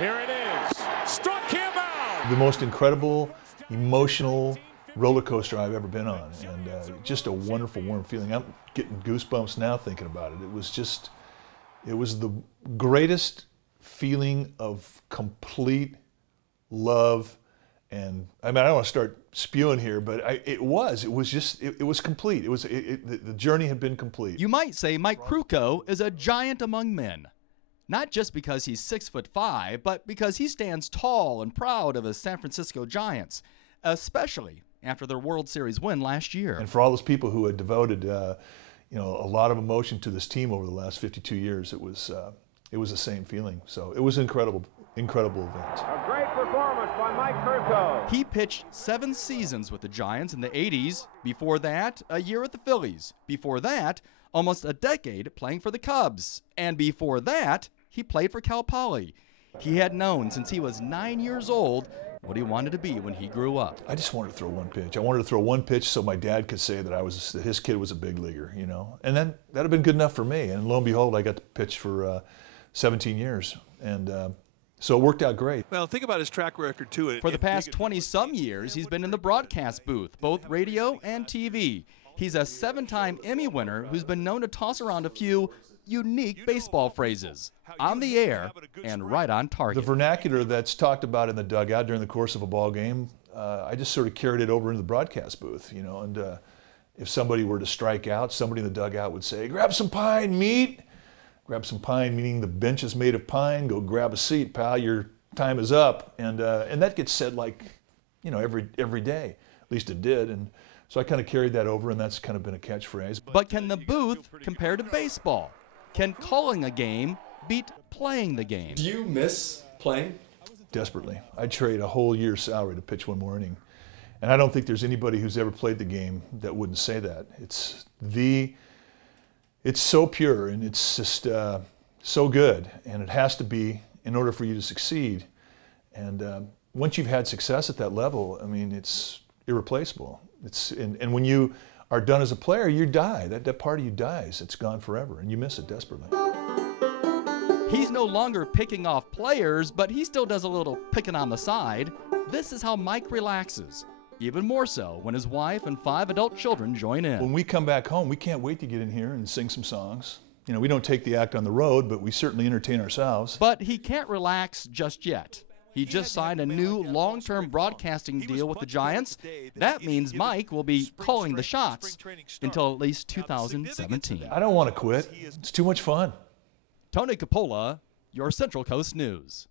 Here it is. Struck him out. The most incredible, emotional roller coaster I've ever been on, and just a wonderful, warm feeling. I'm getting goosebumps now thinking about it. It was the greatest feeling of complete love, and I mean, I don't want to start spewing here, but it was complete. The journey had been complete. You might say Mike Krukow is a giant among men. Not just because he's 6'5", but because he stands tall and proud of his San Francisco Giants, especially after their World Series win last year. And for all those people who had devoted, a lot of emotion to this team over the last 52 years, it was the same feeling. So it was an incredible event. A great performance by Mike Krukow. He pitched 7 seasons with the Giants in the 80s. Before that, a year at the Phillies. Before that, almost a decade playing for the Cubs. And before that, he played for Cal Poly. He had known since he was 9 years old what he wanted to be when he grew up. I just wanted to throw one pitch. I wanted to throw one pitch so my dad could say that that his kid was a big leaguer, And then that'd have been good enough for me. And lo and behold, I got to pitch for 17 years. And so it worked out great. Well, think about his track record, too. For the past 20-some years, he's been in the broadcast booth, both radio and TV. He's a 7-time Emmy winner who's been known to toss around a few unique baseball phrases on the air and right on target. The vernacular that's talked about in the dugout during the course of a ball game, I just sort of carried it over into the broadcast booth, and if somebody were to strike out, somebody in the dugout would say, "Grab some pine, meat." Grab some pine, meaning the bench is made of pine. Go grab a seat, pal. Your time is up, and that gets said every day. At least it did, and so I kind of carried that over, and that's kind of been a catchphrase. But can the booth compare to baseball? Can calling a game beat playing the game? Do you miss playing? Desperately. I'd trade a whole year's salary to pitch one more inning, and I don't think there's anybody who's ever played the game that wouldn't say that. It's so pure, and it's just so good, and it has to be in order for you to succeed. And once you've had success at that level, I mean, it's irreplaceable. And when you are done as a player, you die. That part of you dies. It's gone forever, and you miss it desperately. He's no longer picking off players, but he still does a little picking on the side. This is how Mike relaxes. Even more so when his wife and 5 adult children join in. When we come back home, we can't wait to get in here and sing some songs. We don't take the act on the road, but we certainly entertain ourselves. But he can't relax just yet. He just signed a new long-term broadcasting deal with the Giants. That means Mike will be calling the shots until at least 2017. I don't want to quit. It's too much fun. Tony Cipolla, your Central Coast News.